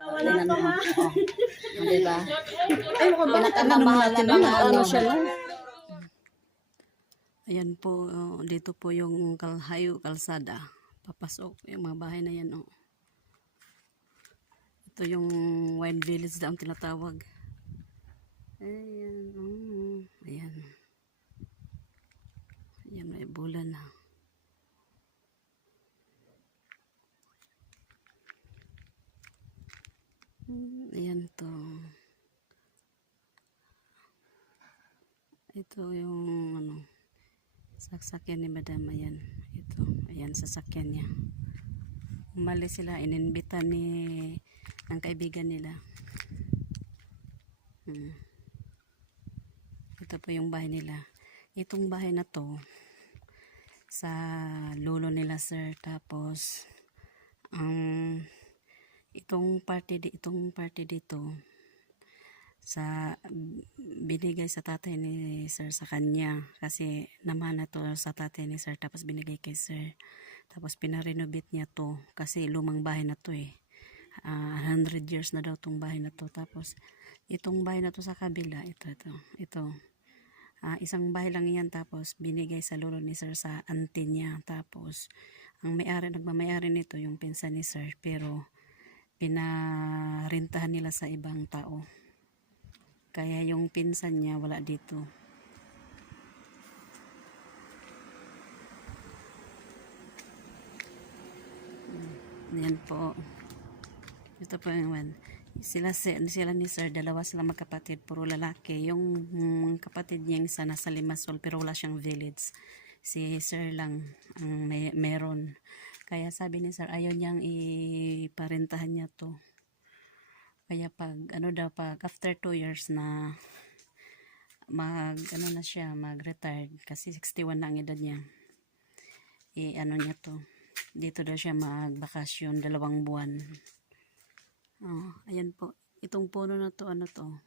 Tingnan mo. Oh. Oh, diba? Ay, mukhang bakit ano naman natin Ano ano. siya nun? Ayan po, oh, dito po yung Kalhayo Kalsada. Papasok yung mga bahay na yan. Oh. Ito yung Wine Village daw ang tinatawag. Ayan. Oh, ayan. Ayan, may bulan na. Hmm, Ayan to. Ito yung ano, sasakyan ni Madam. Ayan. Ito. Ayan, sasakyan niya. Umalis sila. Ininbita ni ng kaibigan nila. Hmm. Ito po yung bahay nila. Itong bahay na to sa lolo nila sir. Tapos ang itong party di itong party dito sa binigay sa tatay ni sir sa kanya kasi naman na to sa tatay ni sir tapos binigay kay sir. Tapos pinarenovate niya to kasi lumang bahay na to eh. Ah, 100 years na daw tong bahay na to. Tapos itong bahay na to sa kabila ito ito ito. Ah, isang bahay lang yan tapos binigay sa lolo ni sir sa auntie niya. Tapos ang may-ari nagmamayari nito yung pinsan ni sir pero pinarentahan nila sa ibang tao kaya yung pinsan niya wala dito. Yan po. Ito po yung one. Sila, si- sila ni sir, dalawa sila magkapatid, puro lalaki. Yung mm, kapatid niya isa nasa Limassol pero wala siyang village. Si sir lang ang may, meron. Kaya sabi ni sir, ayaw niyang iparentahan niya to. Kaya pag, ano daw, pag after 2 years na mag, ano na siya, mag-retired, kasi 61 na ang edad niya. I, ano niya to, dito daw siya magbakasyon, dalawang buwan. Oh, ayan po. Itong puno na to, ano to,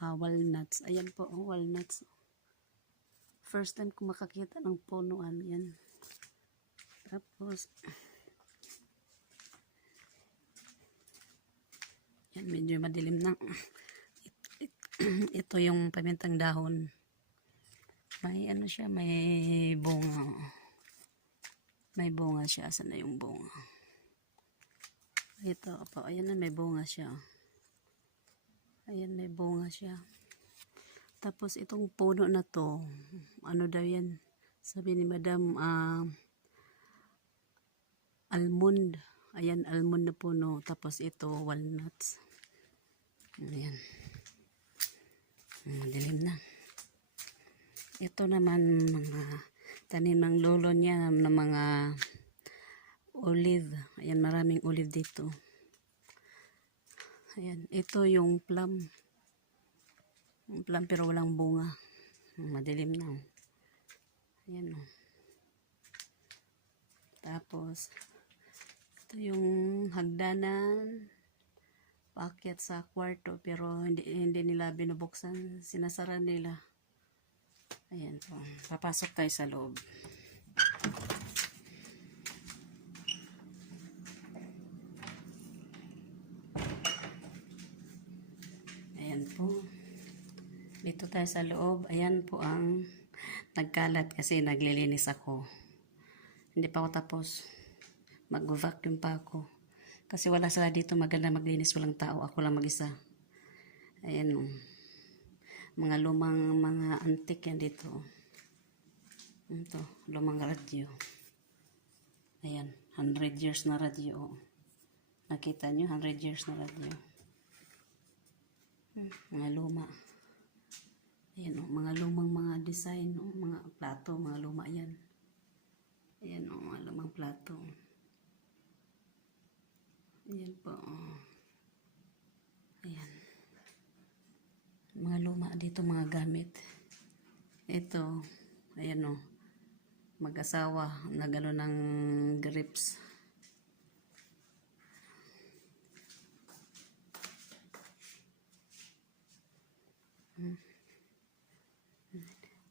ah, walnuts. Ayan po, oh, walnuts. First time ko makakita ng punuan, yan. Tapos, Yan, medyo madilim na. It- it- Ito yung pamintang dahon. May ano siya, may bunga. May bunga siya. Asan na yung bunga? Ito, po. Ayan na, may bunga siya. Ayan, may bunga siya. Tapos, itong puno na to, ano daw yan? Sabi ni Madam, ah, almond. Ayan, almond na puno. Tapos ito, walnuts. Ayan. Madilim na. Ito naman mga tanim ng lolo niya ng mga olive. Ayan, maraming olive dito. Ayan, ito yung plum. Yung plum pero walang bunga. Madilim na. Ayan o. Tapos, ito yung hagdanan paakyat sa kwarto pero hindi, hindi nila binubuksan. Sinasara nila. Ayan po. Papasok tayo sa loob. Ayan po. Dito tayo sa loob. Ayan po ang nagkalat kasi naglilinis ako. Hindi pa ako tapos mag-vacuum pa ako. Kasi wala sila dito maganda maglinis walang tao ako lang mag-isa. Ayan o mga lumang mga antik yan dito ito lumang radyo. Ayan 100 years na radyo oh. nakita nyo 100 years na radyo. Hmm, mga luma. Ayan o mga lumang mga design oh, mga plato mga luma yan. Ayan o mga lumang plato Ayan po. oh. Ayan. Mga luma dito, mga gamit. Ito. Ayan o. Mag-asawa. Nagano ng grips.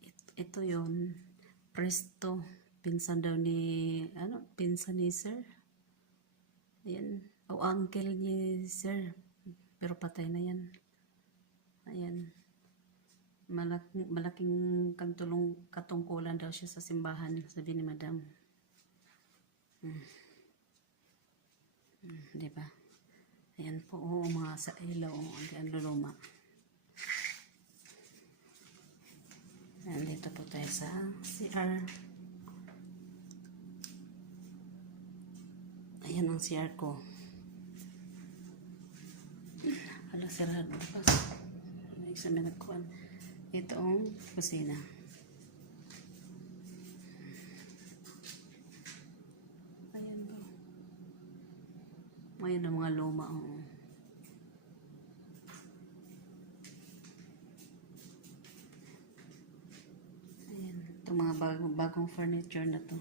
It- Ito yon Presto. Pinsan daw ni, ano, pinsan ni sir. Ayan. O uncle ni sir. Pero patay na yan. Ayan. Malaking, malaking kantulong, katungkulan daw siya sa simbahan, sabi ni madam. Hmm. Hmm, ba? Ayan po, oo, mga sa ilaw, oh, ang luluma. Nandito po tayo sa CR. Ayan ang CR ko. Hala, sarado. Exam na nagkuhan. Ito ang kusina. Ayan po. Ayan ang mga luma. Oh. Ayan. Itong mga bagong, bagong furniture na to.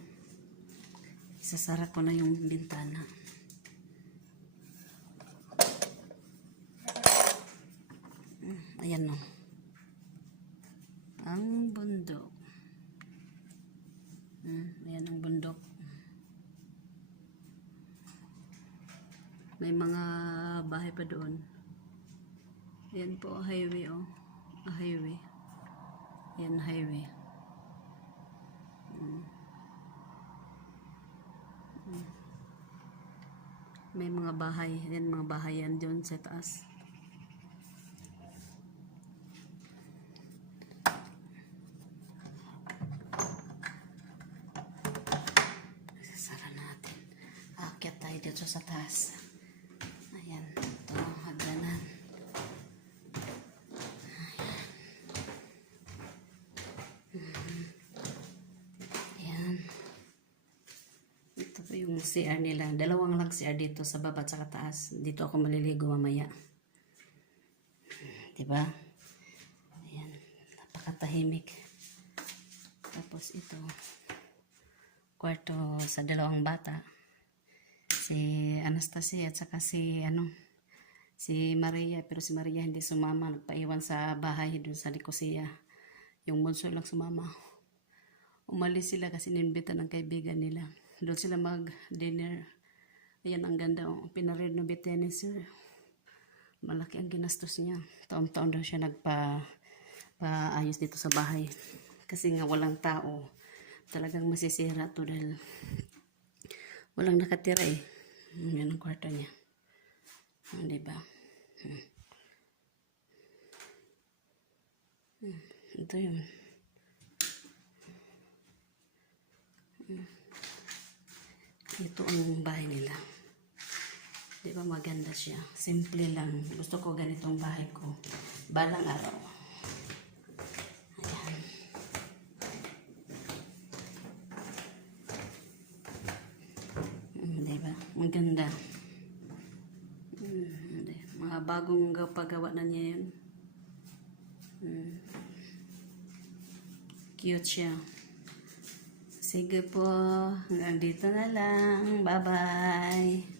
Isasara ko na yung bintana. Ayan no. Ang bundok. Mm, ayan ang bundok. May mga bahay pa doon. Ayan po, highway oh. A highway. Ayan, highway. May mga bahay. Ayan, mga bahay yan doon sa taas. Tayo dito sa taas. Ayan, ito, hagdanan. Ayan. Ito po yung CR nila. Dalawang lang CR dito sa baba at sa taas. Dito ako maliligo mamaya. Diba? Ayan. Napakatahimik. Tapos ito. Kwarto sa dalawang bata. Si Anastasia at saka si ano si Maria pero si Maria hindi sumama nagpaiwan sa bahay doon sa Nicosia yung bunso lang sumama umalis sila kasi nimbita ng kaibigan nila. Doon sila mag-dinner. Ayan, ang ganda. Oh. Pinarenovate yan ni sir. Malaki ang ginastos niya. Taon-taon daw siya nagpa paayos dito sa bahay. Kasi nga walang tao. Talagang masisira to dahil walang nakatira eh. Yan ang kwarto niya. Ah, diba? Hmm. Hmm. Ito yun. Ito ang bahay nila. Di ba maganda siya? Simple lang. Gusto ko ganitong bahay ko. Balang araw. Ayan. Mm, di ba? Maganda. Mm, di. Mga bagong gaw- paggawa na niya yun. Mm. Cute siya. Sige po. Hanggang dito na lang. Bye-bye.